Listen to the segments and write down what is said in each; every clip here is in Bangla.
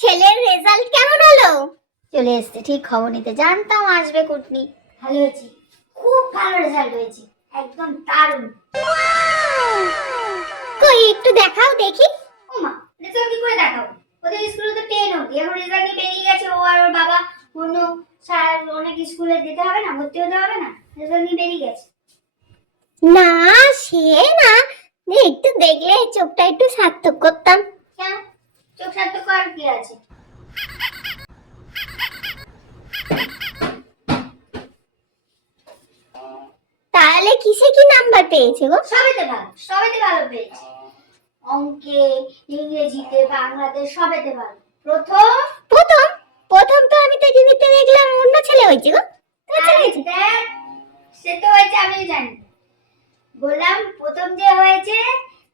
ছেলের রেজাল্ট কেমন হলো? চলে এসছে ঠিক খবর নিতে, জানতাম আসবে কুটনি। ভালো হয়েছে, খুব ভালো রেজাল্ট হয়েছে, একদম দারুণ। কই একটু দেখাও দেখি। ওমা, রেজাল্ট কি করে দেখাবো? ওদের স্কুলে তো 10 অবধি, এখন রেজাল্ট নিয়ে বেরিয়ে গেছে। ও আর ওর বাবা অন্য অনেক স্কুলে যেতে হবে না, ভর্তি হতে হবে না, রেজাল্ট নিয়ে বেরিয়ে গেছে। না সে না, একটু দেখলে চোখটা একটু সার্থক করতাম। কেন? চোখ সার্থক করার কি আছে? তাহলে কিসে কি নাম্বার পেয়েছে গো? সবেতে ভালো, সবেতে ভালো পেয়েছে। অঙ্কে, ইংরেজিতে, বাংলাতে সবেতে ভালো। প্রথম প্রথম প্রথম তো আমি তো টিভিতে দেখলাম অন্য ছেলে হয়েছে গো। তোমার ছেলে হয়েছে? দেখ, সে তো হয়েছে আমিও জানি। বললাম প্রথম যে হয়েছে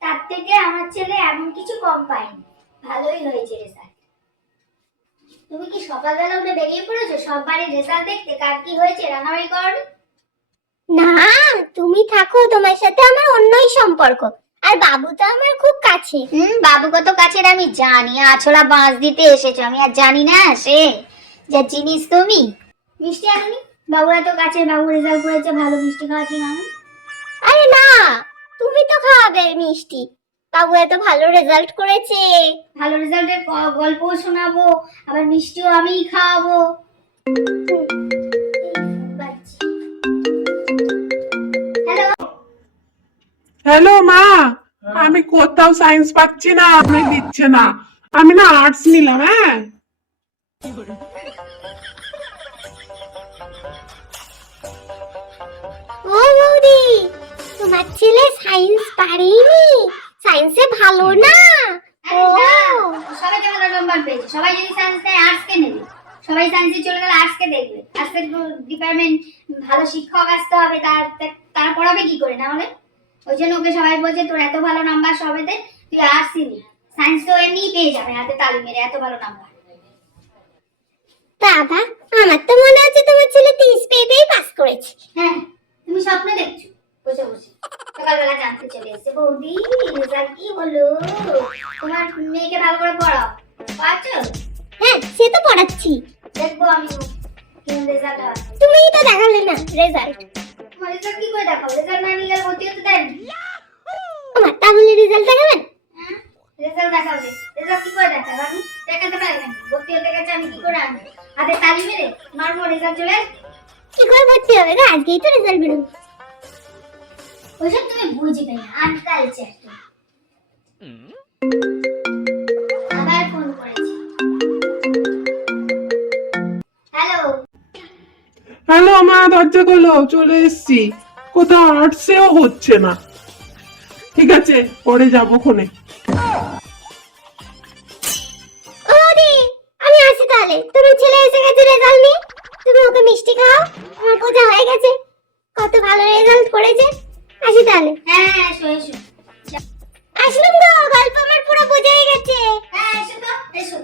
তার থেকে আমার ছেলে এমন কিছু কম পায়নি, ভালোই হয়েছে রেজাল্ট। তুমি কি সকালবেলা উঠে বেরিয়ে পড়েছো সব বাড়ির রেজাল্ট দেখতে কার কি হয়েছে? রান্নাবাড়ি করনি? না তুমি থাকো, তোমার সাথে আমার অন্যই সম্পর্ক, আর বাবু তো আমার খুব কাছে। বাবু কত কাছের আমি জানি, আছড়া বাঁশ দিতে এসেছো, আমি আর জানি না সে যা জিনিস তুমি। মিষ্টি আনুনি? বাবু এত কাছে, বাবু রেজাল্ট করেছে ভালো, মিষ্টি খাওয়ার জন্য আনো। আরে না, তুমি তো খাওয়াবে মিষ্টি, বাবু এত ভালো রেজাল্ট করেছে। ভালো রেজাল্টের গল্পও শোনাবো, আবার মিষ্টিও আমিই খাওয়াবো। হ্যালো হ্যালো মা, আমি কোথাও সায়েন্স পাচ্ছি না, আপনি দিচ্ছে না। আমি না আর্টস নিলাম। হ্যাঁ ও বৌদি, তোমার ছেলে সায়েন্স পারেনি, সায়েন্সে ভালো না। ও সবাই তো ভালো নাম্বার পেয়েছে, সবাই যদি সায়েন্স নেয় আর্টস কে নেবে? সবাই সায়েন্সে চলে গেলে আর্টস কে দেখবে? আর্টসের ডিপার্টমেন্ট ভালো শিক্ষক আসতে হবে, তার পড়াবে কি করে না হলে? ওই জন্য ওকে সবাই বলছে তোর এত ভালো নাম্বার সবেতে, তুই আর্টসই নি। সায়েন্স তো এমনিই পেয়ে যাবে হাতে তালি মেরে, এত ভালো নাম্বার। বাবা, আমার তো মনে হচ্ছে তোমার ছেলে 30 পেয়ে পাস করেছে। হ্যাঁ, তুমি স্বপ্ন দেখছো বসে বসে। সকালবেলা জানতে চলে এসেছে, বৌদি রেজাল্ট কি হলো? তোমার মেয়েকে ভালো করে পড়াও, পারছো? হ্যাঁ সে তো পড়াচ্ছি, দেখবো আমি কেমন রেজাল্ট হয়। তুমিই তো দেখালে না রেজাল্ট। তোমার রেজাল্ট কি করে দেখাবো? রেজাল্ট না নিলে ভর্তি হতে দেয়নি। আমার তাহলে রেজাল্ট দেখাবেন? হ্যাঁ, রেজাল্ট দেখাবে। রেজাল্ট কি করে দেখাবে? আমি দেখাতে পারি না, ভর্তি হতে গেছে আমি কি করে আনবো? হাতে তালি মেরে মারবো রেজাল্ট চলে আসবে? কি করে ভর্তি হবে গো? আজকেই তো রেজাল্ট বেরোবে। ওইসব তুমি বুঝবে না, আনকালচার। আবার ফোন করেছি। হ্যালো হ্যালো মা, দরজা খোলো, চলে এসছি। কোথাও আর্টসেও হচ্ছে না। ঠিক আছে, পরে যাবো ক্ষণে। ও দি, আমি আসি তাহলে। তুমি ছেলে এসে গেছে রেজাল্ট নিয়ে, তুমি ওকে মিষ্টি খাও, আমার বোঝা হয়ে গেছে কত ভালো রেজাল্ট করেছে। আসি তাহলে। হ্যাঁ এসো এসো। আসলাম গো, গল্প আমার পুরো বোঝা হয়ে গেছে। হ্যাঁ এসো তো, এসো।